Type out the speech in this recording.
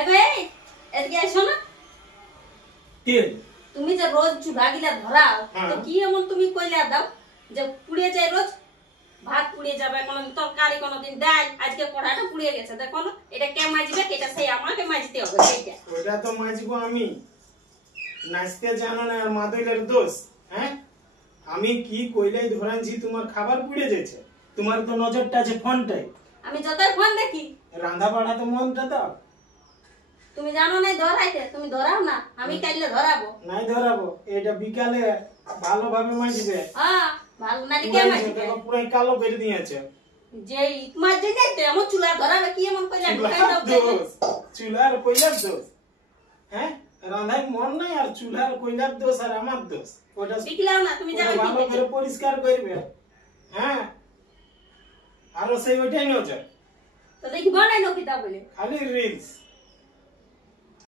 দেখো এই এদিকে এসো না। কে তুমি যে রোজ চুলা গিলা ধরাও তো কি এমন তুমি কইলা দাও যে পুড়িয়ে যায় রোজ ভাত পুড়িয়ে যাবে কোনদিন তরকারি কোনদিন ডাল আজকে কড়াটা পুড়িয়ে গেছে দেখো না এটা কে মাজবে এটা সেই আমাকে মাজতে হবে সেইটা ওটা তো মাজবো আমি নাচতে জানো না আর মাদইলের দোষ হ্যাঁ আমি কি কইলাই ধরানছি তোমার খাবার পুড়ে যাচ্ছে তোমার তো নজরটা আছে ফোনটাই আমি যতই ফোন দেখি রান্না বাড়া তো মনটা দাও তুমি জানো না ধরাইতে তুমি ধরাও না আমি কাইলে ধরাবো নাই ধরাবো এটা বিকালে ভালোভাবে মাজবে হ্যাঁ ভালো না কে মাজবে পুরাই কালো করে দিয়েছে যে মাঝে যাইতে এমন চুলা ধরাবে কি এমন কইলা ঢুকাই দাও চুলার কইলার দোষ হ্যাঁ রান্নায় মন নাই আর চুলার কইলার দোষ আর আমার দোষ ওটা শিখলাও না তুমি যাও ভালো করে পরিষ্কার করবে হ্যাঁ আর সেই ওইটাই নজর তো দেখি বানাই নকিতা বলে খালি রিলস